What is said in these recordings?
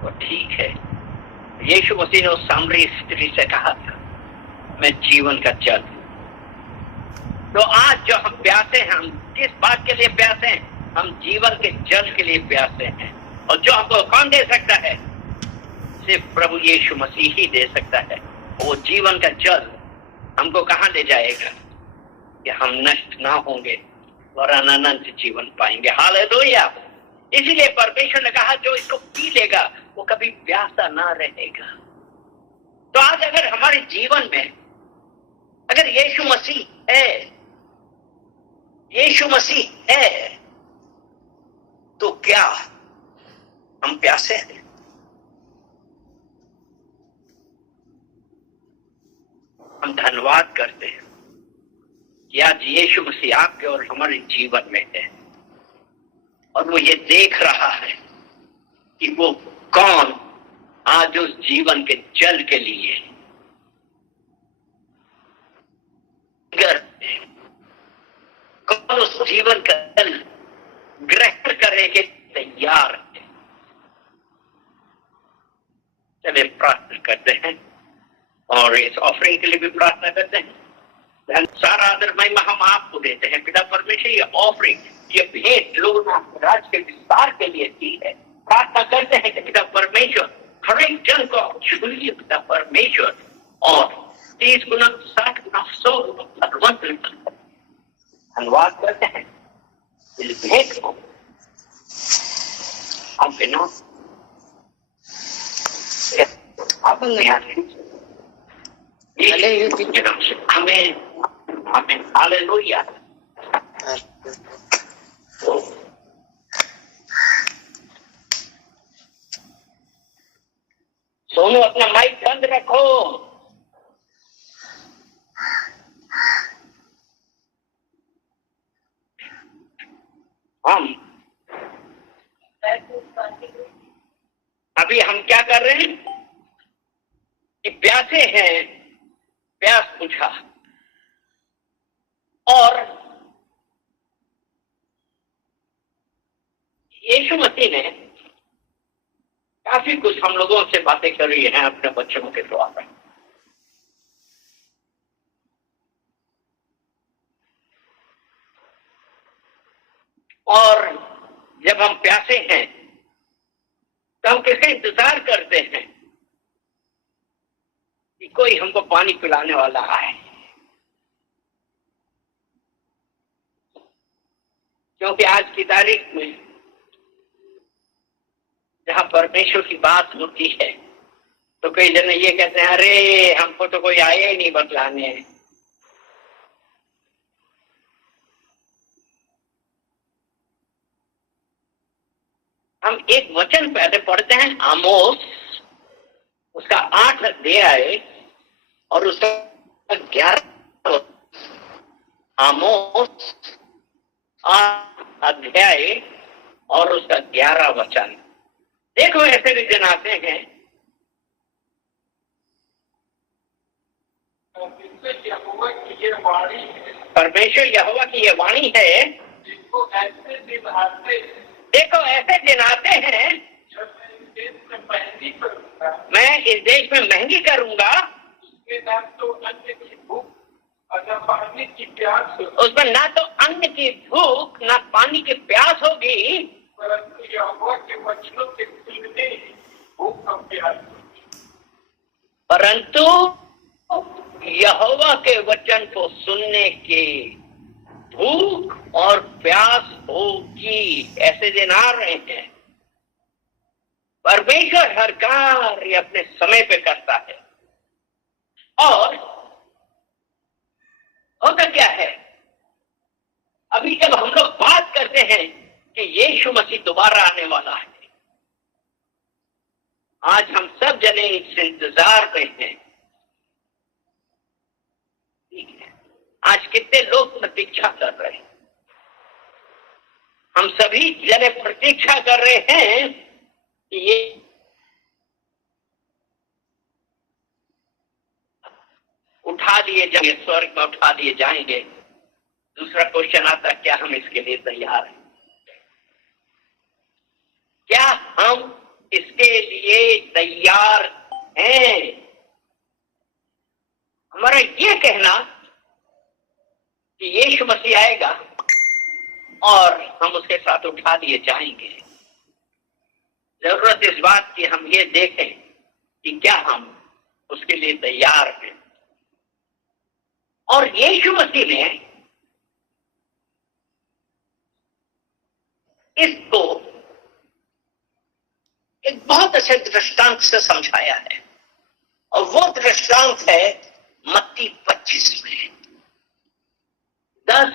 वो ठीक है। यीशु मसीह ने उस सामरी स्त्री से कहा था, मैं जीवन का जल। तो आज जो हम प्यासे हैं, हम किस बात के लिए प्यासे हैं? हम जीवन के जल के लिए प्यासे हैं। और जो हमको कौन दे सकता है? सिर्फ प्रभु यीशु मसीह ही दे सकता है। वो जीवन का जल हमको कहाँ ले जाएगा कि हम नष्ट ना होंगे और अनंत जीवन पाएंगे। हालेलुया। इसीलिए परमेश्वर ने कहा, जो इसको पी लेगा वो कभी प्यासा ना रहेगा। तो आज अगर हमारे जीवन में अगर यीशु मसीह है, यीशु मसीह है, तो क्या हम प्यासे हैं? हम धन्यवाद करते हैं कि आज यीशु मसीह आपके और हमारे जीवन में है, और वो ये देख रहा है कि वो कौन आज उस जीवन के जल के लिए कौन उस जीवन का जल ग्रहण करने के तैयार है। चलिए प्रार्थना करते हैं और इस ऑफरिंग के लिए भी प्रार्थना करते हैं। सारा आदर महिमा हम आपको देते हैं पिता परमेश्वर। ये ऑफरिंग, ये भेंट लोगों ने राज्य के विस्तार के लिए दी है। प्रार्थना करते हैं कि पिता परमेश्वर हर एक जन को छूइए पिता परमेश्वर, और 30 गुना 60 गुना 100 गुना धन्यवाद करते हैं इस भेंट को आपके नाम हमें हालेलुया। सोनू अपना माइक बंद रखो। अभी हम क्या कर रहे हैं कि प्यासे हैं, प्यास बुझा, और यीशु मसीह ने काफी कुछ हम लोगों से बातें करी हैं अपने बच्चों के द्वारा। और जब हम प्यासे हैं तो हम किसका इंतजार करते हैं कि कोई हमको पानी पिलाने वाला आए, क्योंकि आज की तारीख में जहां परमेश्वर की बात होती है तो कई जने ये कहते हैं, अरे हमको तो कोई आया ही नहीं बतलाने। हम एक वचन पहले पढ़ते हैं, आमोस उसका 8 अध्याय और उसका 11। आमोस 8 अध्याय और उसका 11 वचन। देखो ऐसे भी जन आते हैं, परमेश्वर यहोवा की ये वाणी है, देखो ऐसे दिन आते हैं मैं इस देश में महंगी करूंगा, उसमें ना तो अन्न की भूख ना पानी की प्यास होगी, परंतु यहोवा के वचनों के सुनने भूख और प्यास, परंतु यहोवा के वचन को सुनने की भूख और प्यास होगी। ऐसे दिन आ रहे हैं। परमेश्वर हर कार्य अपने समय पे करता है। और होता क्या है, अभी जब हम लोग बात करते हैं कि यीशु मसीह दोबारा आने वाला है, आज हम सब जने इस इंतजार में हैं। आज कितने लोग प्रतीक्षा कर रहे हैं? हम सभी जने प्रतीक्षा कर रहे हैं कि ये उठा लिए जाएंगे, स्वर्ग में उठा लिए जाएंगे। दूसरा क्वेश्चन आता है, क्या हम इसके लिए तैयार हैं? क्या हम इसके लिए तैयार हैं। हमारा ये कहना कि यीशु मसीह आएगा और हम उसके साथ उठा दिए जाएंगे, जरूरत इस बात की हम ये देखें कि क्या हम उसके लिए तैयार हैं। और यीशु मसीह ने इसको एक बहुत अच्छे दृष्टांत से समझाया है, और वो दृष्टांत है मत्ती 25 में 10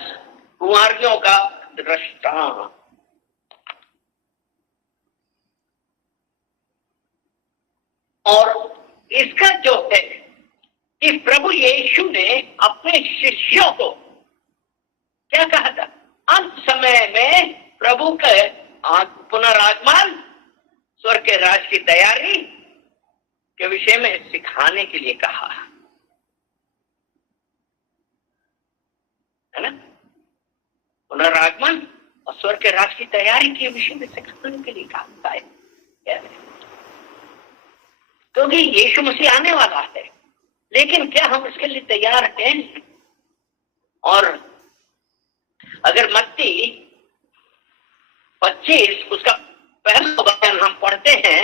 कुंवारियों का दृष्टांत। और इसका जो है कि प्रभु यीशु ने अपने शिष्यों को क्या कहा था, अंत समय में प्रभु के पुनरागमन, स्वर्ग के राज की तैयारी के विषय में सिखाने के लिए कहा है ना। पुनरागमन और स्वर्ग के राज की तैयारी के विषय में सिखाने के लिए कहा है, क्योंकि यीशु मसीह आने वाला है। लेकिन क्या हम इसके लिए तैयार हैं? और अगर मत्ती 25 उसका पहला वचन हम पढ़ते हैं,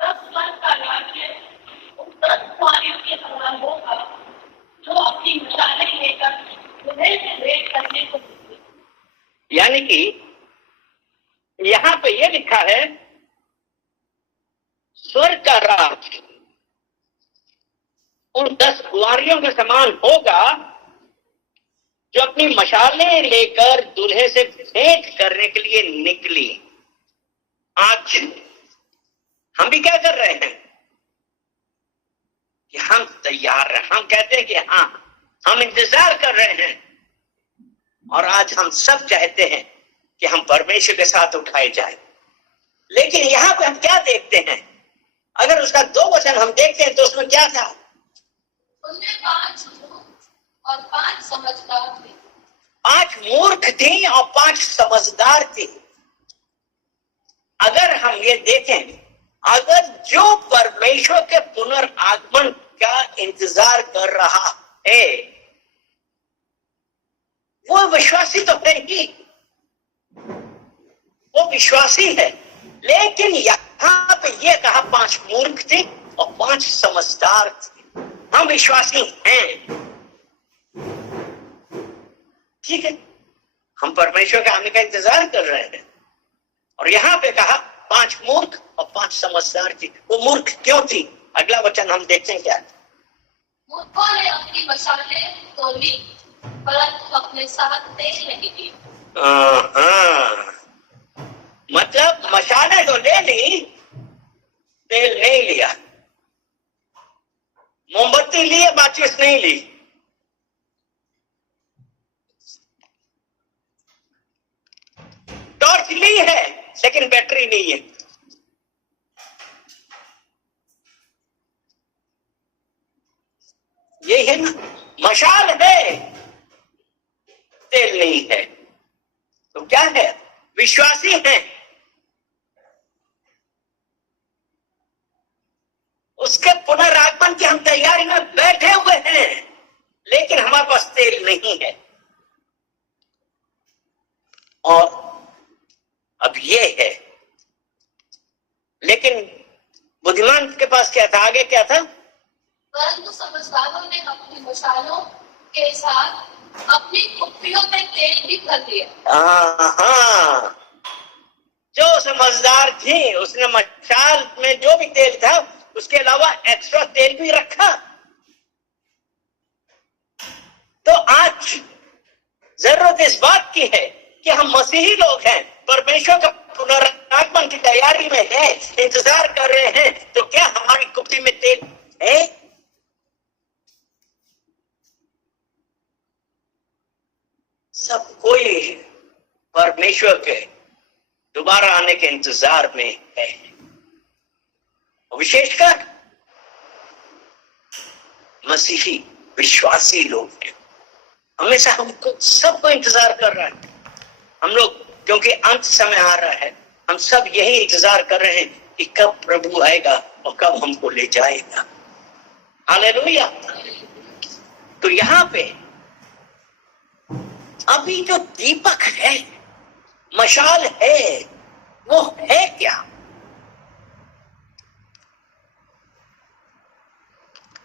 तब स्वर्ग का राज्य उन 10 कुंवारियों के समान होगा जो अपनी मिसालें लेकर उन्हें से भेंट करने को, यानी कि यहां पे ये लिखा है स्वर्ग का राज उन 10 कुंवारियों के समान होगा जो अपनी मशालें लेकर दूल्हे से भेंट करने के लिए निकली। आज हम भी क्या कर रहे हैं कि हम तैयार हैं, हम कहते हैं कि हाँ हम इंतजार कर रहे हैं, और आज हम सब चाहते हैं कि हम परमेश्वर के साथ उठाए जाए। लेकिन यहां पे हम क्या देखते हैं, अगर उसका 2 वचन हम देखते हैं तो उसमें क्या था, उनमें 5 मूर्ख और 5 समझदार थे। 5 मूर्ख थी और 5 समझदार थी। अगर हम ये देखें, अगर जो परमेश्वर के पुनर्आगमन का इंतजार कर रहा है वो विश्वासी तो है ही, वो विश्वासी है। लेकिन यहां पे ये कहा 5 मूर्ख थे और 5 समझदार थे। हम विश्वासी हैं, ठीक है, हम परमेश्वर के आने का इंतजार कर रहे हैं। और यहां पे कहा 5 मूर्ख और 5 समझदार थी। वो मूर्ख क्यों थी, अगला वचन हम देखते हैं क्या। मूर्खों ने अपनी मशालें तो ली परंतु अपने साथ तेल नहीं ली। मतलब मशालें तो ले ली, तेल नहीं लिया। मोमबत्ती लिए, माचिस नहीं ली। टॉर्च ली है लेकिन बैटरी नहीं है। यही है ना, मशाल है तेल नहीं है। तो क्या है, विश्वासी है, उसके पुनरागमन की हम तैयारी में बैठे हुए हैं, लेकिन हमारे पास तेल नहीं है। और अब ये है, लेकिन बुद्धिमान के पास क्या था, आगे क्या था, परंतु समझदारों ने अपनी मशालों के साथ अपनी कुप्पियों में तेल भी भर लिया। हाँ, जो समझदार थी उसने मशाल में जो भी तेल था उसके अलावा एक्स्ट्रा तेल भी रखा। तो आज जरूरत इस बात की है कि हम मसीही लोग हैं, परमेश्वर का पुनरागमन की तैयारी में हैं, इंतजार कर रहे हैं। तो क्या हमारी कुप्पी में तेल है? सब कोई परमेश्वर के दोबारा आने के इंतजार में है, विशेषकर मसीही विश्वासी लोग हैं। हमेशा हमको सबको इंतजार कर रहा है हम लोग, क्योंकि अंत समय आ रहा है हम सब यही इंतजार कर रहे हैं कि कब प्रभु आएगा और कब हमको ले जाएगा। हालेलुया। तो यहां पे अभी जो दीपक है, मशाल है, वो है क्या?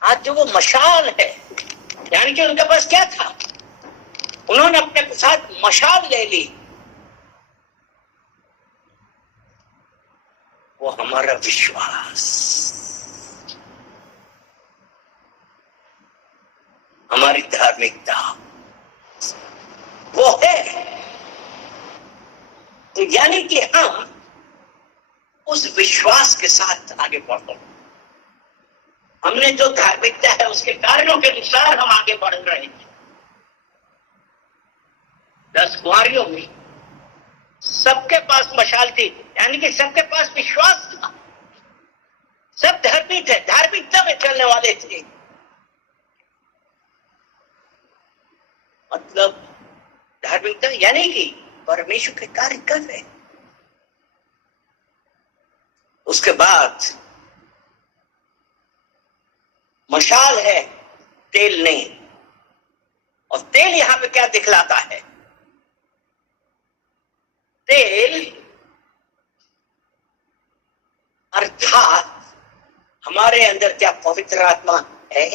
आज जो वो मशाल है, यानी कि उनके पास क्या था? उन्होंने अपने साथ मशाल ले ली। वो हमारा विश्वास, हमारी धार्मिकता वो है। तो यानी कि हम उस विश्वास के साथ आगे बढ़ते हैं। हमने जो धार्मिकता है उसके कारणों के अनुसार हम आगे बढ़ रहे हैं। 10 कुंवारियों में सबके पास मशाल थी, यानी कि सबके पास विश्वास था। सब धर्मी थे, धार्मिकता में चलने वाले थे। मतलब धार्मिकता यानी कि परमेश्वर के कार्य कर रहे। उसके बाद मशाल है, तेल नहीं। और तेल यहां पे क्या दिखलाता है? तेल अर्थात हमारे अंदर क्या पवित्र आत्मा है?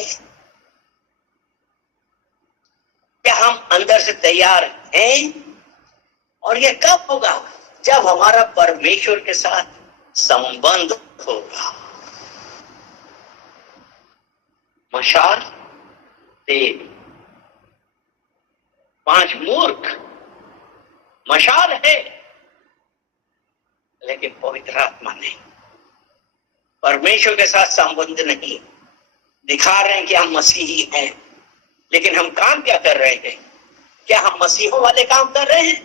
क्या हम अंदर से तैयार हैं? और यह कब होगा? जब हमारा परमेश्वर के साथ संबंध होगा। मशाल, तेल। 5 मूर्ख मशाल है लेकिन पवित्र आत्मा नहीं, परमेश्वर के साथ संबंध नहीं। दिखा रहे हैं कि हम मसीही हैं, लेकिन हम काम क्या कर रहे हैं? क्या हम मसीहों वाले काम कर रहे हैं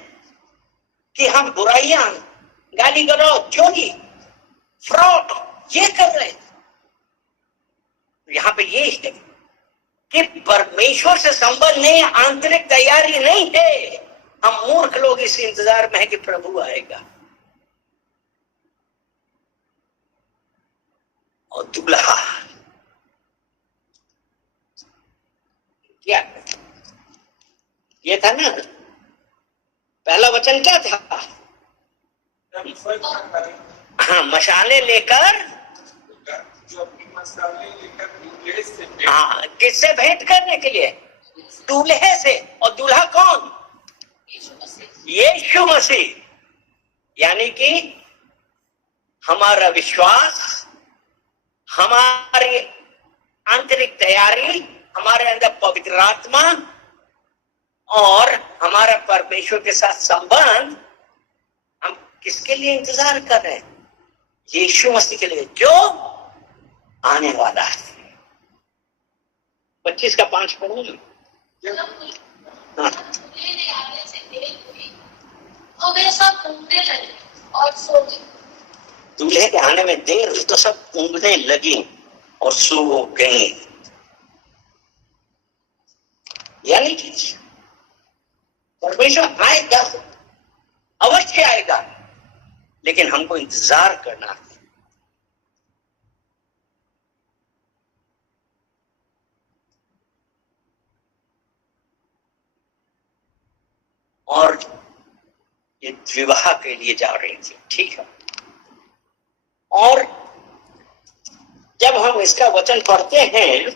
कि हम बुराइयां, गाली गलौज, चोरी, फ्रॉड ये कर रहे हैं? यहां पे ये है कि परमेश्वर से संबंध नहीं, आंतरिक तैयारी नहीं है। हम मूर्ख लोग इस इंतजार में है कि प्रभु आएगा और दूल्हा क्या? ये था ना, पहला वचन क्या था? हाँ, मशाले लेकर, हाँ, किससे भेंट करने के लिए? दूल्हे से। और दूल्हा कौन? यीशु मसीह। यानी कि हमारा विश्वास, हमारी आंतरिक तैयारी, हमारे अंदर पवित्र आत्मा और हमारा परमेश्वर के साथ संबंध, हम किसके लिए इंतजार कर रहे हैं? यीशु मसीह के लिए, जो आने वाला है। 25 का 5 पढ़ूंगा। हाँ। तो वे सब ऊँघने लगे और सो गए। दूल्हे के आने में देर हुई तो सब ऊँघने लगी और सो गई। यानी कि परमेश्वर आएगा, अवश्य आएगा, लेकिन हमको इंतजार करना है। और ये विवाह के लिए जा रही थी, ठीक है। और जब हम इसका वचन पढ़ते हैं,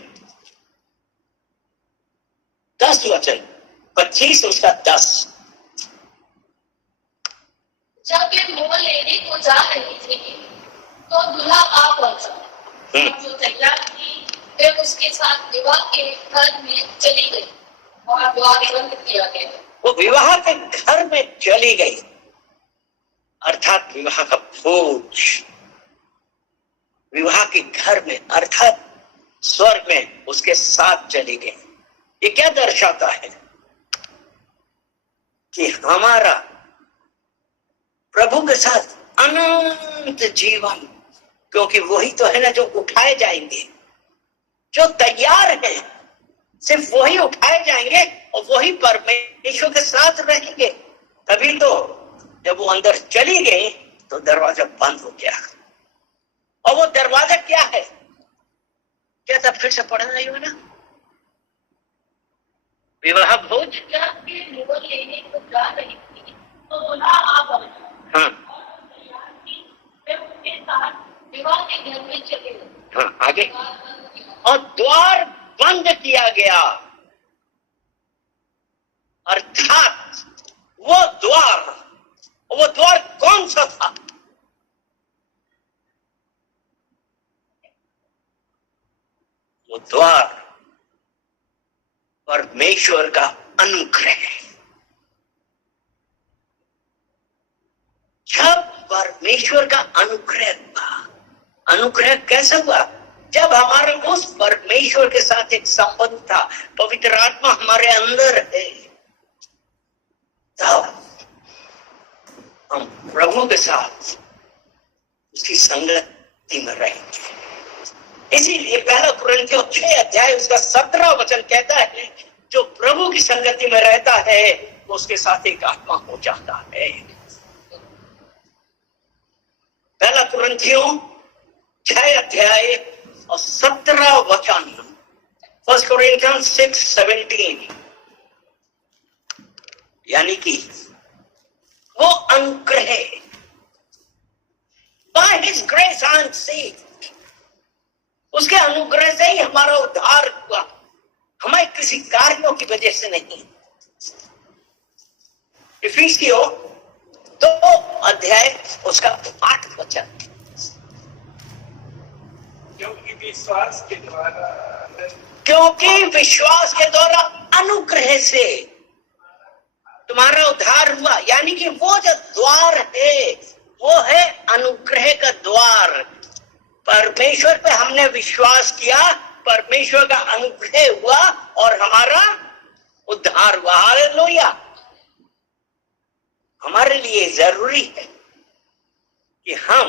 10 वचन, 25 उसका 10। जब वे मोह लेने को जा रही थी तो दूल्हा आ पहुंचा। जो तैयार थी वे उसके साथ विवाह के घर में चली गई और द्वार बंद किया गया। वो विवाह के घर में चली गई, अर्थात विवाह का भोज विवाह के घर में, अर्थात स्वर्ग में उसके साथ चली गई। ये क्या दर्शाता है? कि हमारा प्रभु के साथ अनंत जीवन, क्योंकि वही तो है ना जो उठाए जाएंगे, जो तैयार है, सिर्फ वही उठाए जाएंगे और वही परमेश्वर के साथ रहेंगे। तभी तो जब वो अंदर चली गई तो दरवाजा बंद हो गया। और वो दरवाजा क्या है? क्या था? फिर से पढ़ना ही ना। विवाह भोज जब वे मोल लेने को जा रही थी तो दूल्हा आ पहुंचा। हाँ वे उसके साथ विवाह के घर में चले गए। हाँ, आगे। और द्वार बंद किया गया, अर्थात वो द्वार कौन सा था? वो द्वार परमेश्वर का अनुग्रह है। जब परमेश्वर का अनुग्रह हुआ, अनुग्रह कैसे हुआ? जब हमारे उस परमेश्वर के साथ एक संबंध था, पवित्र आत्मा हमारे अंदर है, तब हम प्रभु के साथ उसकी संगति में रहेंगे। इसीलिए पहला कुरिन्थियों 6 अध्याय उसका 17 वचन कहता है, जो प्रभु की संगति में रहता है वो उसके साथ एक आत्मा हो जाता है। पहला कुरिन्थियों 6 अध्याय और 17 वचन, 1 Corinthians 6:17, यानी कि वो अनुग्रह, by his grace I am saved, उसके अनुग्रह से ही हमारा उद्धार हुआ, हमें किसी कार्यों की वजह से नहीं। इफिसियों 2 अध्याय उसका 8 वचन, क्योंकि विश्वास के द्वारा अनुग्रह से तुम्हारा उद्धार हुआ। यानी कि वो जो द्वार है वो है अनुग्रह का द्वार। परमेश्वर पे हमने विश्वास किया, परमेश्वर का अनुग्रह हुआ और हमारा उद्धार हुआ। हालेलुया। हमारे लिए जरूरी है कि हम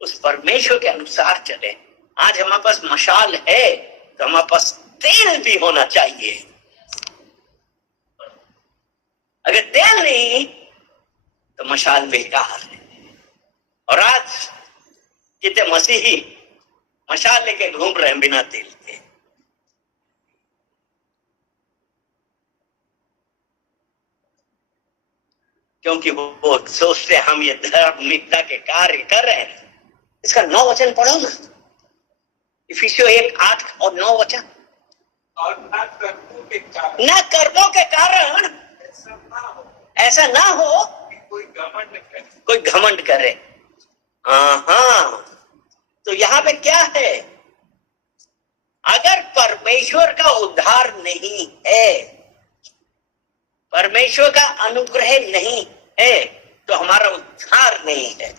उस परमेश्वर के अनुसार चले। आज हमारे पास मशाल है तो हमारे पास तेल भी होना चाहिए। अगर तेल नहीं तो मशाल बेकार है। और आज कितने मसीही मशाल लेके घूम रहे हैं बिना तेल के। क्योंकि वो सोचते हम ये धार्मिकता के कार्य कर रहे हैं। इसका 9 वचन पढ़ो ना, इफिसियों 1:8 और 9 वचन। और न कर्मों के कारण ऐसा ना हो कि कोई घमंड करे। हाँ, तो यहाँ पे क्या है? अगर परमेश्वर का उद्धार नहीं है, परमेश्वर का अनुग्रह नहीं है, तो हमारा उद्धार नहीं है।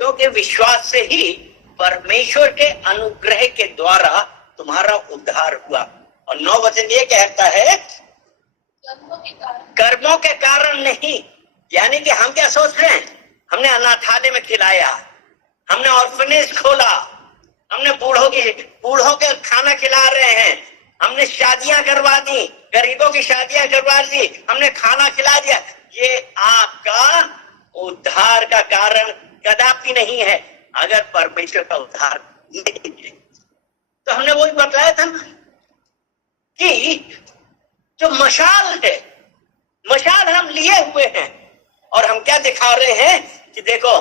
क्योंकि विश्वास से ही परमेश्वर के अनुग्रह के द्वारा तुम्हारा उद्धार हुआ। और 9 वचन ये कहता है, कर्मों के कारण नहीं। यानी कि हम क्या सोच रहे हैं? हमने अनाथालय में खिलाया, हमने ऑर्फनेज खोला, हमने बूढ़ों के खाना खिला रहे हैं, हमने शादियां करवा दी, गरीबों की शादियां करवा दी, हमने खाना खिला दिया। ये आपका उद्धार का कारण कदापि नहीं है अगर परमेश्वर का उद्धार नहीं है। तो हमने वही बताया था ना कि जो मशाल है, मशाल हम लिए हुए हैं और हम क्या दिखा रहे हैं कि देखो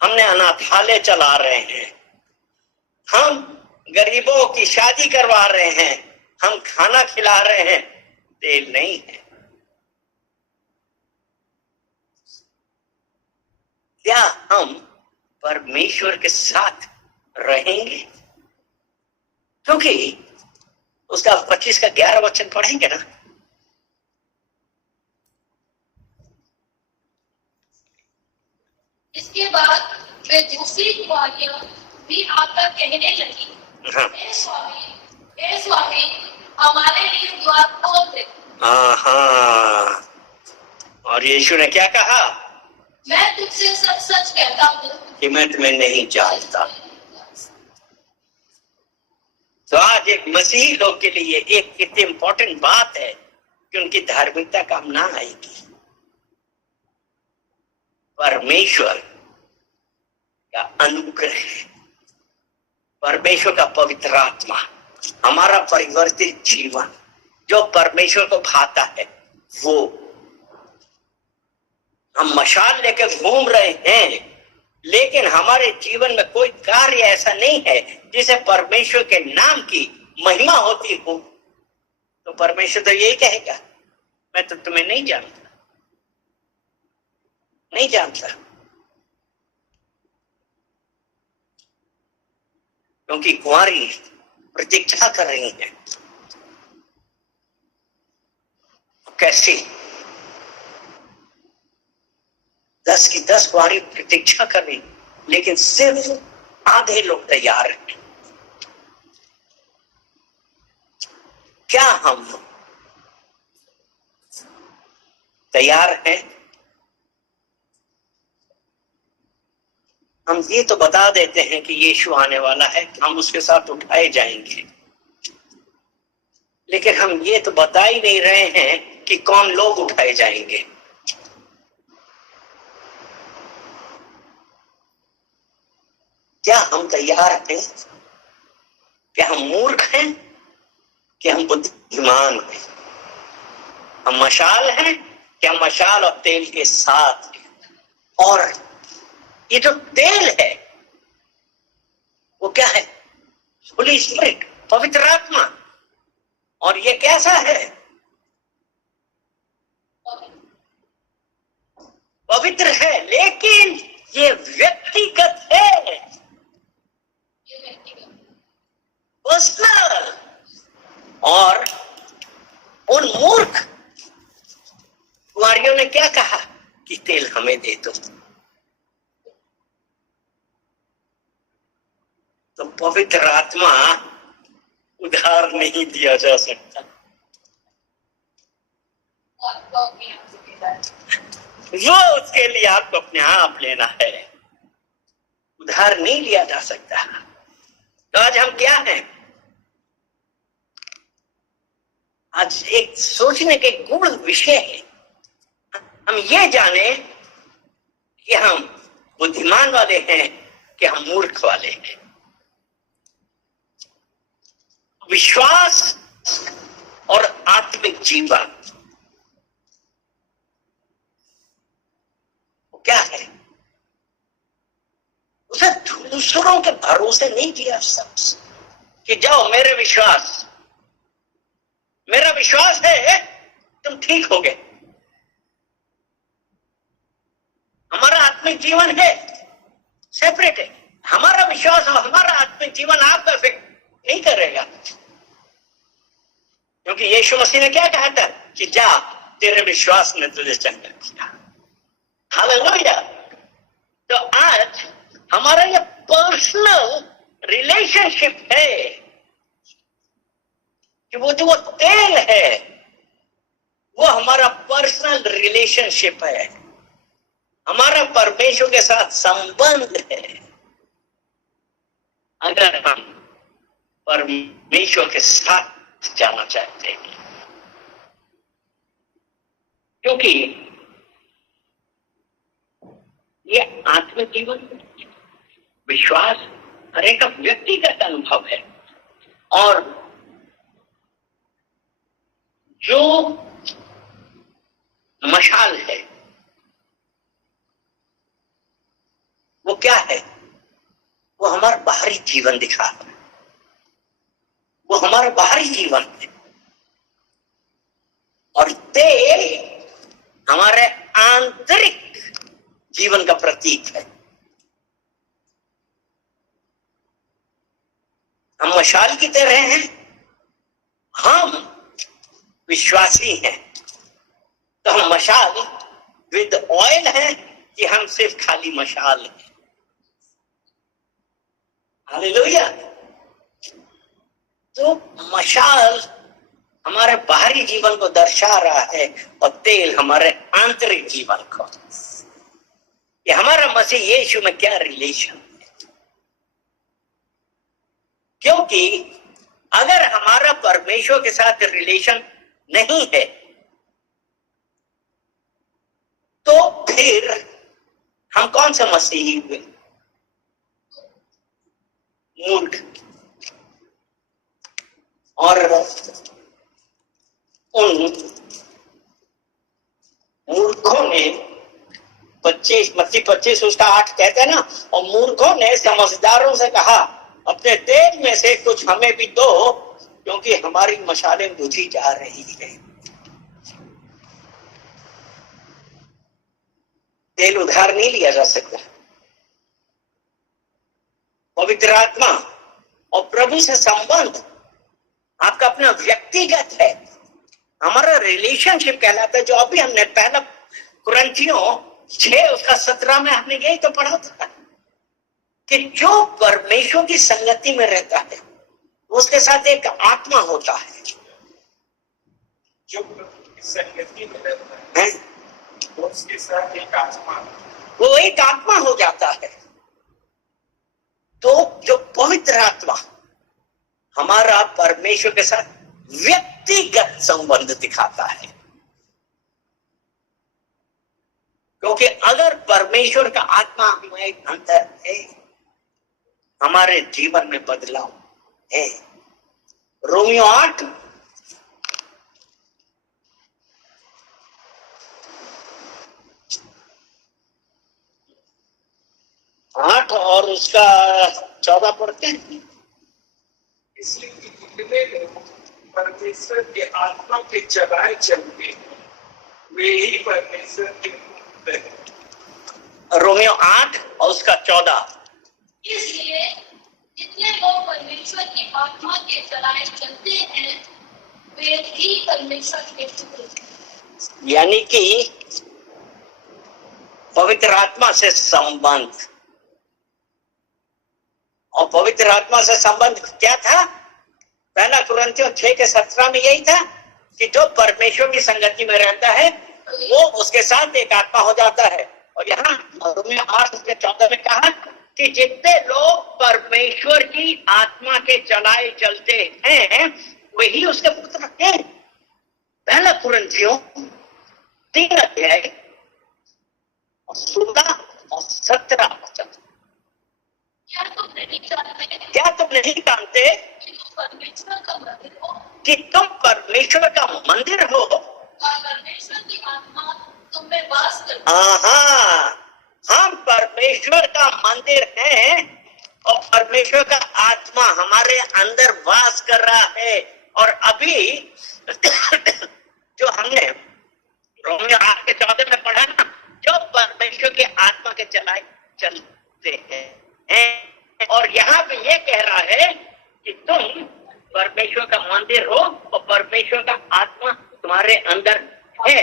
हमने अनाथालय चला रहे हैं, हम गरीबों की शादी करवा रहे हैं, हम खाना खिला रहे हैं, तेल नहीं है। क्या हम परमेश्वर के साथ रहेंगे? क्योंकि उसका 25 का 11 वचन पढ़ेंगे ना, इसके बाद वे दूसरी कुमारियां भी आकर कहने लगी, हाँ। हे स्वामी, हमारे लिए द्वार खोल दे। हाँ, और यीशु ने क्या कहा? मैं तुझसे सच सच कहता हूँ कि मैं तुम्हें नहीं जानता। तो आज एक मसीही लोग के लिए एक इतनी इंपॉर्टेंट बात है कि उनकी धार्मिकता काम ना आएगी। परमेश्वर का अनुग्रह, परमेश्वर का पवित्र आत्मा, हमारा परिवर्तित जीवन जो परमेश्वर को भाता है, वो हम मशाल लेकर घूम रहे हैं, लेकिन हमारे जीवन में कोई कार्य ऐसा नहीं है जिसे परमेश्वर के नाम की महिमा होती हो, तो परमेश्वर तो यही कहेगा, मैं तो तुम्हें नहीं जानता, नहीं जानता। क्योंकि कुंवारी प्रतीक्षा कर रही है। कैसी 10 की 10 कुंवारी प्रतीक्षा कर रही, लेकिन सिर्फ आधे लोग तैयार हैं। क्या हम तैयार हैं? हम ये तो बता देते हैं कि यीशु आने वाला है, हम उसके साथ उठाए जाएंगे, लेकिन हम ये तो बता ही नहीं रहे हैं कि कौन लोग उठाए जाएंगे। क्या हम तैयार हैं? क्या हम मूर्ख हैं कि हम बुद्धिमान हैं? हम मशाल हैं कि हम मशाल और तेल के साथ हैं? और ये जो तेल है वो क्या है? होली स्पिरिट, पवित्र आत्मा। और ये कैसा है? पवित्र है, लेकिन ये व्यक्तिगत है, पर्सनल। और उन मूर्ख कुंवारियों ने क्या कहा कि तेल हमें दे दो। तो पवित्र आत्मा उधार नहीं दिया जा सकता, वो उसके लिए आपको अपने आप लेना है, उधार नहीं लिया जा सकता। तो आज हम क्या हैं? आज एक सोचने के गुण विषय है। हम ये जाने कि हम बुद्धिमान वाले हैं कि हम मूर्ख वाले हैं। विश्वास और आत्मिक जीवन वो क्या है? उसे दूसरों के भरोसे नहीं किया सब कि जाओ मेरा विश्वास है, तुम ठीक हो गए। हमारा आत्मिक जीवन है, सेपरेट है। हमारा विश्वास और हमारा आत्मिक जीवन आपका इफेक्ट नहीं करेगा, क्योंकि यीशु मसीह ने क्या कहा था कि जा, तेरे विश्वास ने तुझे चंगा किया। हालेलुया। तो आज हमारा ये पर्सनल रिलेशनशिप है कि वो जो तेल है वो हमारा पर्सनल रिलेशनशिप है, हमारा परमेश्वर के साथ संबंध है। अगर हम परमेश्वर के साथ जाना चाहते हैं, क्योंकि ये आत्मिक जीवन, विश्वास हर एक का व्यक्तिगत अनुभव है। और जो मशाल है वो क्या है? वो हमारा बाहरी जीवन दिखाता है, वो हमारा बाहरी जीवन है। और तेल हमारे आंतरिक जीवन का प्रतीक है। हम मशाल की तरह हैं, हम विश्वासी हैं, तो हम मशाल विद ऑयल हैं कि हम सिर्फ खाली मशाल हैं। हालेलुया। तो मशाल हमारे बाहरी जीवन को दर्शा रहा है और तेल हमारे आंतरिक जीवन को। ये हमारा मसीह यीशु में क्या रिलेशन है? क्योंकि अगर हमारा परमेश्वर के साथ रिलेशन नहीं है तो फिर हम कौन से मसीही हुए? मूर्ख। और उन मूर्खों ने 25 उसका 8 कहते हैं ना, और मूर्खों ने समझदारों से कहा अपने तेल में से कुछ हमें भी दो, क्योंकि हमारी मशालें बुझी जा रही है। तेल उधार नहीं लिया जा सकता। पवित्र आत्मा और प्रभु से संबंध आपका अपना व्यक्तिगत है, हमारा रिलेशनशिप कहलाता है। जो अभी हमने पहला कुरिन्थियों 6 उसका 17 में हमने यही तो पढ़ा था कि जो परमेश्वर की संगति में रहता है उसके साथ एक आत्मा होता है। जो संगति में रहता है उसके साथ एक आत्मा, वो एक आत्मा हो जाता है। तो जो पवित्र आत्मा हमारा परमेश्वर के साथ व्यक्तिगत संबंध दिखाता है, क्योंकि अगर परमेश्वर का आत्मा हमारे अंदर है, हमारे जीवन में बदलाव है। रोमियो 8 और उसका 14 पढ़ते हैं। इसलिए जितने लोग परमेश्वर के आत्मा के चलाए चलते हैं वे ही परमेश्वर के पुत्र हैं। रोमियो 8 और उसका 14। इसलिए जितने लोग परमेश्वर की आत्मा के चलाए चलते हैं वे ही परमेश्वर के पुत्र हैं। यानी कि पवित्र आत्मा से संबंध, और पवित्र आत्मा से संबंध क्या था? पहला कुरिन्थियों 6 के 17 में यही था कि जो परमेश्वर की संगति में रहता है वो उसके साथ एक आत्मा हो जाता है। और यहाँ रोमियो 8 उसके 14 में कहा कि जितने लोग परमेश्वर की आत्मा के चलाए चलते हैं वही उसके पुत्र हैं। पहला कुरिन्थियों 3 अध्याय 16 और 17 वचन। क्या तुम नहीं जानते कि तुम परमेश्वर का मंदिर हो और परमेश्वर की आत्मा तुम में वास करती है? हम परमेश्वर का मंदिर हैं और परमेश्वर का आत्मा हमारे अंदर वास कर रहा है। और अभी जो हमने रोमियो 8 के 14 में पढ़ा ना, जो परमेश्वर के आत्मा के चलाए चलते हैं, और यहाँ पे ये कह रहा है कि तुम परमेश्वर का मंदिर हो और परमेश्वर का आत्मा तुम्हारे अंदर है,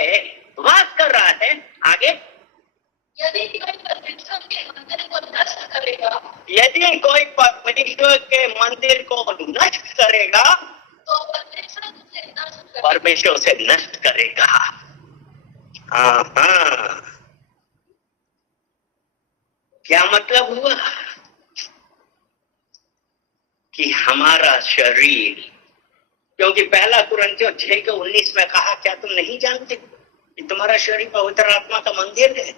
वास कर रहा है। आगे, यदि कोई परमेश्वर के मंदिर को नष्ट करेगा तो परमेश्वर उसे नष्ट करेगा। क्या मतलब हुआ? कि हमारा शरीर, क्योंकि पहला कुरिन्थियों 6 के 19 में कहा, क्या तुम नहीं जानते कि तुम्हारा शरीर पवित्र आत्मा का मंदिर है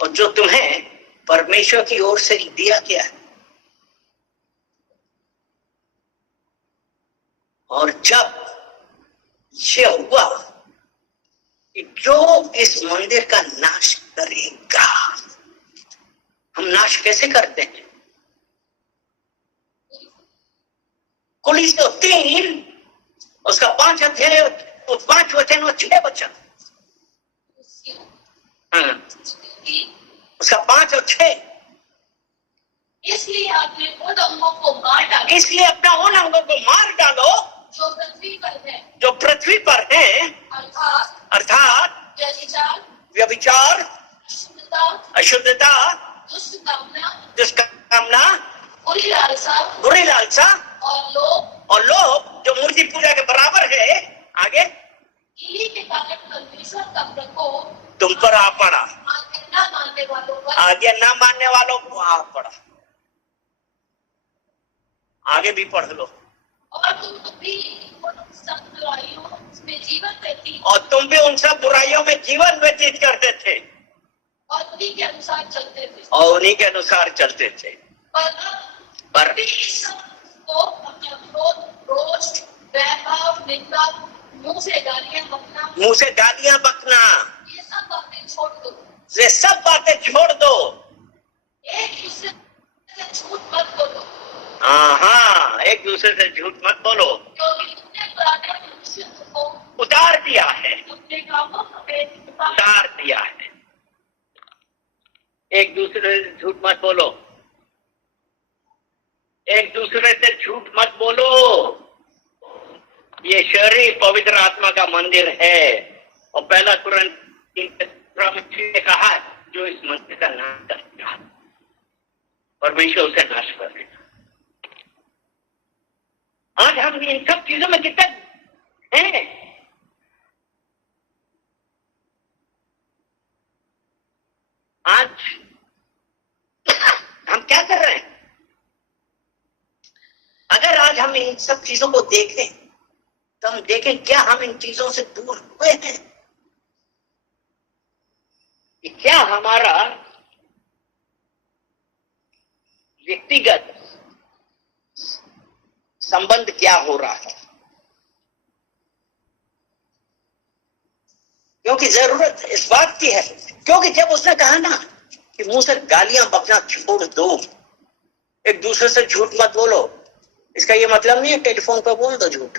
और जो तुम्हें परमेश्वर की ओर से दिया गया है। और जब ये हुआ कि जो इस मंदिर का नाश करेगा, हम नाश कैसे करते हैं? कुलिस्सियों 3 उसका 5 अध्याय 5 वचन और 6 वचन, उसका 5 और 6। इसलिए अपने उन अंगों को मार डालो, इसलिए अपना उन अंगों को मार डालो जो पृथ्वी पर है, अर्थात व्यभिचार, अशुद्धता, दुष्ट कामना, बुरी लालसा और लोभ जो मूर्ति पूजा के बराबर है। आगे, इन्हीं के कारण परमेश्वर का प्रकोप तुम पर आ पड़ा, आज्ञा ना मानने वालों को आ पड़ा। आगे भी पढ़ लो। और तुम भी उन सब बुराइयों में जीवन व्यतीत करते थे। और उन्हीं के अनुसार चलते थे। और उन्हीं के अनुसार चलते थे। पर को अपना क्रोध, रोष, वैभव, निंदा, मुंह से गालियां बकना, ये सब बातें छोड़ दो। ये सब बातें छोड़ दो। एक दूसरे से झूठ मत बोलो। हाँ, एक दूसरे से झूठ मत बोलो, क्योंकि तुमने पुराने मनुष्य को उतार दिया है, अपने कामों में उतार दिया है। एक दूसरे से झूठ मत बोलो, एक दूसरे से झूठ मत बोलो। ये शरीर पवित्र आत्मा का मंदिर है, और पहला कुरान ने कहा जो इस मंदिर का नाश करेगा परमेश्वर उसे नाश कर देगा। आज हम इन सब चीजों में कितना हैं? आज हम क्या कर रहे हैं? अगर आज हम इन सब चीजों को देखें तो हम देखें क्या हम इन चीजों से दूर हुए हैं? कि क्या हमारा व्यक्तिगत संबंध क्या हो रहा है? क्योंकि जरूरत इस बात की है, क्योंकि जब उसने कहा ना कि मुंह से गालियां बकना छोड़ दो, एक दूसरे से झूठ मत बोलो, इसका ये मतलब नहीं है टेलीफोन पर बोल दो झूठ।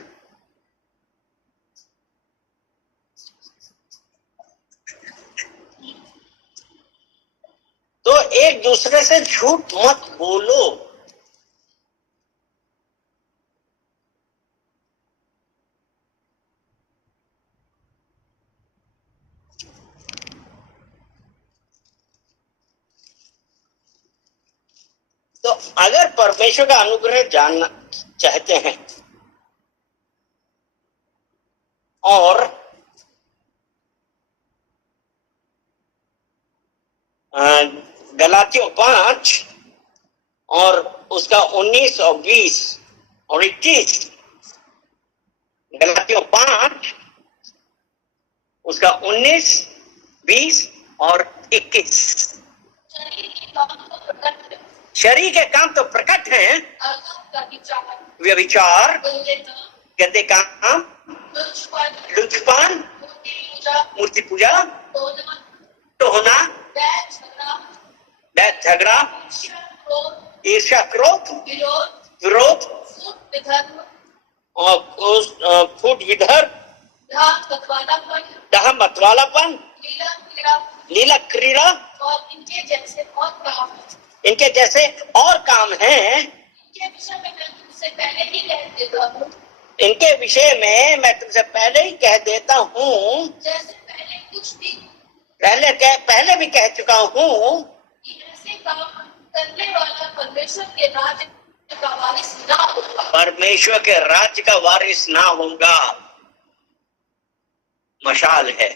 तो एक दूसरे से झूठ मत बोलो। तो अगर परमेश्वर का अनुग्रह जानना चाहते हैं और गलातियों 5 और उसका 19 और 20 और 21, गलातियों 5 उसका 19, 20 और 21। शरीर के काम तो प्रकट हैं, व्यभिचार, गंदे काम, लुचपन, मूर्ति पूजा, टोहना, बैठ झगड़ा, ईर्ष्या, क्रोध, विरोध, और फूट विधर्म, डाह मतवालापन, लीला क्रीड़ा और इनके जैसे और काम है। इनके जैसे और काम हैं। इनके विषय में मैं तुमसे पहले ही कह देता हूँ, इनके विषय में मैं तुमसे पहले ही कह देता हूँ, जैसे पहले कुछ भी पहले भी कह चुका हूँ, ऐसे काम करने वाला परमेश्वर के राज्य का वारिस ना होगा। परमेश्वर के राज्य का वारिस ना होगा। मशाल है।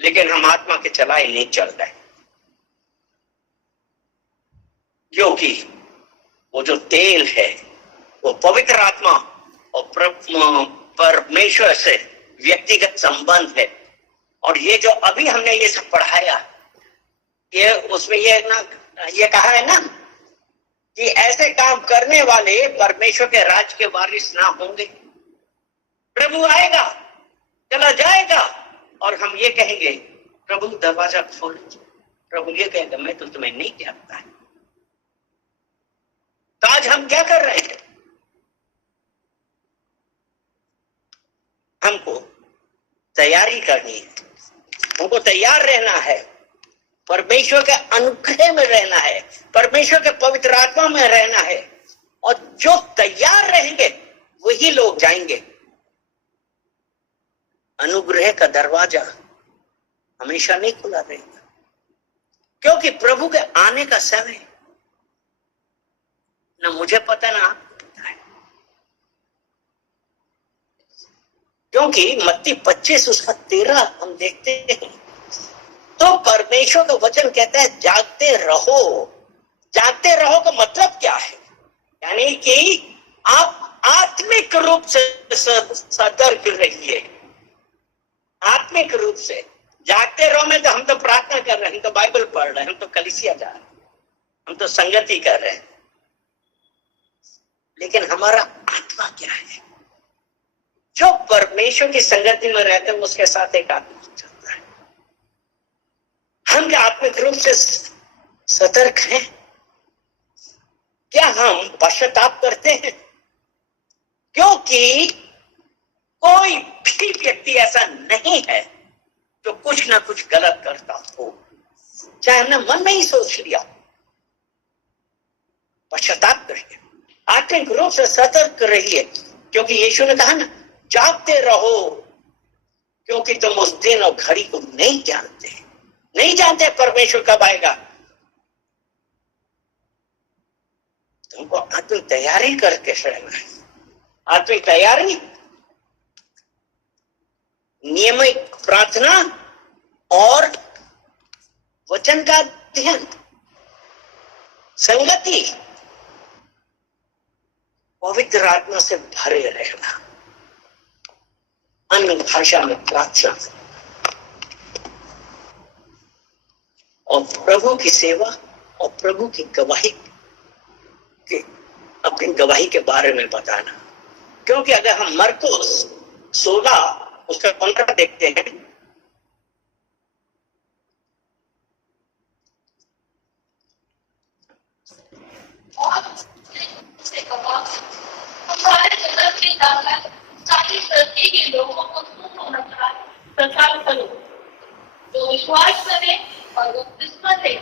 लेकिन हम आत्मा के चलाए नहीं चल रहे, क्योंकि वो जो तेल है वो पवित्र आत्मा और परमेश्वर से व्यक्तिगत संबंध है। और ये जो अभी हमने ये सब पढ़ाया, ये उसमें ये कहा है ना कि ऐसे काम करने वाले परमेश्वर के राज्य के वारिस ना होंगे। प्रभु आएगा, चला जाएगा, और हम ये कहेंगे प्रभु दरवाजा खोल। प्रभु ये कहेगा मैं तो तुम्हें नहीं जानता है। तो आज हम क्या कर रहे हैं? हमको तैयारी करनी है, हमको तैयार रहना है, परमेश्वर के अनुग्रह में रहना है, परमेश्वर के पवित्र आत्मा में रहना है। और जो तैयार रहेंगे वही लोग जाएंगे। अनुग्रह का दरवाजा हमेशा नहीं खुला रहेगा, क्योंकि प्रभु के आने का समय ना मुझे पता ना आपको पता है। क्योंकि मत्ती 25 उसका 13 हम देखते हैं, तो परमेश्वर का वचन कहता है जागते रहो। जागते रहो का मतलब क्या है? यानी कि आप आत्मिक रूप से सतर्क रहिए, आत्मिक रूप से जागते रहो में तो हम तो प्रार्थना कर रहे हैं, हम तो बाइबल पढ़ रहे हैं, हम तो कलीसिया जा रहे हैं, हम तो संगति कर रहे हैं, लेकिन हमारा आत्मा क्या है? जो परमेश्वर की संगति में रहते हैं उसके साथ एक आत्मा चलता है। हम क्या आत्मिक रूप से सतर्क हैं? क्या हम पश्चाताप करते हैं? क्योंकि कोई भी व्यक्ति ऐसा नहीं है जो कुछ ना कुछ गलत करता हो, चाहे हमने मन में ही सोच लिया। पश्चाताप करिए, आत्मिक रूप से सतर्क रहिए, क्योंकि यीशु ने कहा ना, जागते रहो, क्योंकि तुम उस दिन और घड़ी को नहीं जानते परमेश्वर कब आएगा। तुमको आत्मिक तैयारी करके रहना है। आत्मिक तैयारी, नियमित प्रार्थना और वचन का अध्ययन, संगति, पवित्र आत्मा से भरे रहना, अन्य भाषा में प्रार्थना और प्रभु की सेवा और प्रभु की गवाही के अपनी गवाही के बारे में बताना। क्योंकि अगर हम मरकुस 16 उसका 15 देखते हैं, सारे जगत में जाकर सारी धरती के लोगों को सुसमाचार प्रचार करो। जो विश्वास करे और जो किस्मत है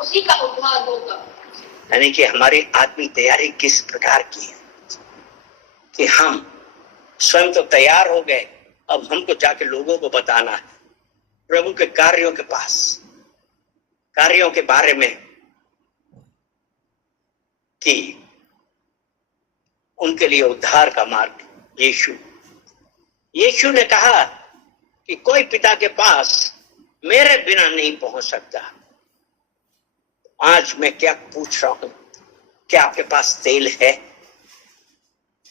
उसी का उद्धार होगा। यानी कि हमारी आत्मिक तैयारी किस प्रकार की है कि हम स्वयं तो तैयार हो गए, अब हमको जाके लोगों को बताना है प्रभु के कार्यों के पास, कार्यों के बारे में, कि उनके लिए उद्धार का मार्ग यीशु ने कहा कि कोई पिता के पास मेरे बिना नहीं पहुंच सकता। आज मैं क्या पूछ रहा हूं, क्या आपके पास तेल है?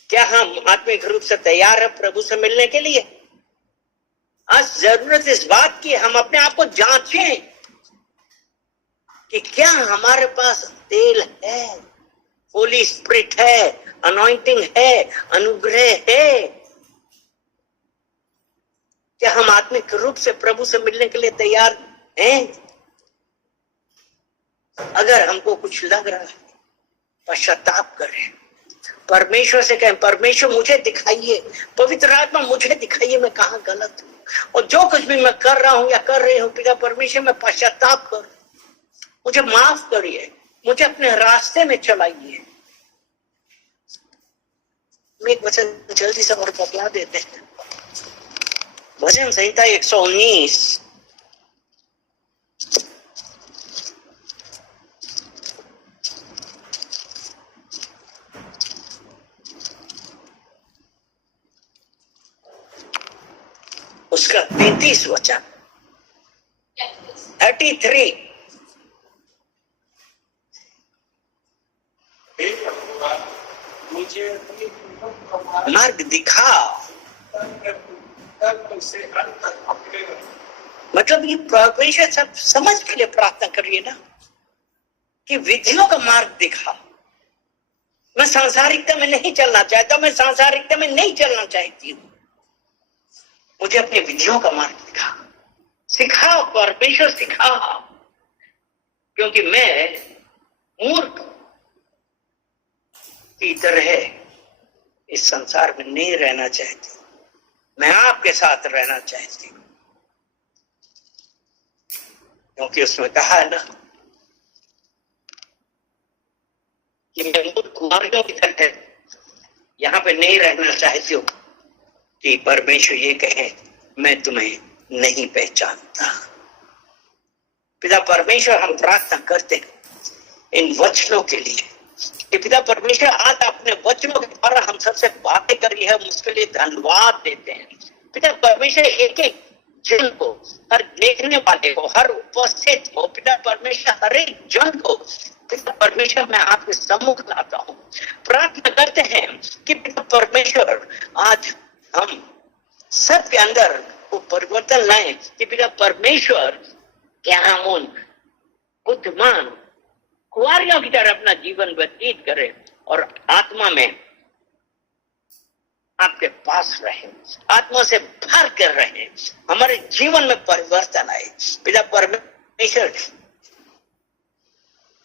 क्या हम आत्मिक रूप से तैयार है प्रभु से मिलने के लिए? आज जरूरत इस बात की हम अपने आप को जांचें कि क्या हमारे पास तेल है, होली स्पिरिट है, अनॉइंटिंग है, अनुग्रह है। क्या हम आत्मिक रूप से प्रभु से मिलने के लिए तैयार हैं? अगर हमको कुछ लग रहा है, पश्चाताप करें, परमेश्वर से कहें, परमेश्वर मुझे दिखाइए, पवित्र आत्मा मुझे दिखाइए मैं कहाँ गलत हूँ, और जो कुछ भी मैं कर रहा हूँ या कर रही हूँ पिता परमेश्वर मैं पश्चाताप करूं, मुझे माफ करिए, मुझे अपने रास्ते में चलाइए। एक वचन जल्दी से और बतला देते हैं, भजन संहिता 119 उसका 33 वचन 33। मुझे मार्ग दिखा, मतलब ये परमेश्वर सब समझ के लिए प्रार्थना करिए ना कि विधियों का मार्ग दिखा। मैं सांसारिकता में नहीं चलना चाहता, मैं सांसारिकता में नहीं चलना चाहती हूँ, मुझे अपने विधियों का मार्ग दिखा, सिखा परमेश्वर सिखा, क्योंकि मैं मूर्ख की तरह इस संसार में नहीं रहना चाहती, मैं आपके साथ रहना चाहती हूँ। क्योंकि उसमें कहा है ना कि मैं मूर्ख कुमारियों की तरह यहाँ पे नहीं रहना चाहती हूँ कि परमेश्वर ये कहे मैं तुम्हें नहीं पहचानता। पिता परमेश्वर हम प्रार्थना करते हैं इन वचनों के लिए कि पिता परमेश्वर आज अपने वचनों के द्वारा हम सबसे बातें करी है, हम उसके लिए धन्यवाद देते हैं। पिता परमेश्वर एक एक जन को, हर देखने वाले को, हर उपस्थित को, पिता परमेश्वर हर एक जन को पिता परमेश्वर मैं आपके सम्मुख लाता हूँ। प्रार्थना करते हैं कि पिता परमेश्वर आज हम सबके अंदर वो परिवर्तन लाए कि पिता परमेश्वर क्या हम उन बुद्धिमान कुंवारियों की तरह अपना जीवन व्यतीत करें और आत्मा में आपके पास रहे, आत्मा से भर कर रहे, हमारे जीवन में परिवर्तन आए। पिता परमेश्वर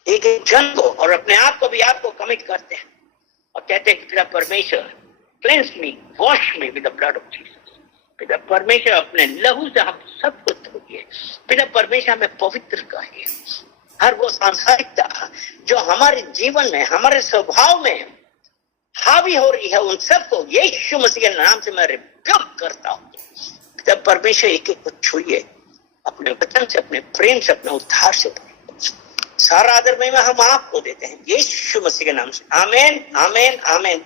एक जन को और अपने आप को भी आपको कमिट करते हैं और कहते हैं कि पिता परमेश्वर cleanse me, wash me with the blood of Jesus. पिता परमेश्वर अपने लहू से हम सबको धोइए। पिता परमेश्वर हमें पवित्र करिए। हर वो सांसारिकता जो हमारे जीवन में, हमारे स्वभाव में हावी हो रही है, उन सबको यीशु मसीह के नाम से मैं रिब्यूक करता हूँ। पिता परमेश्वर एक एक को छुइए अपने वचन से, अपने प्रेम से, अपने उद्धार से। सारा आदर महिमा हम आपको देते हैं यीशु मसीह के नाम से। आमीन, आमीन, आमीन।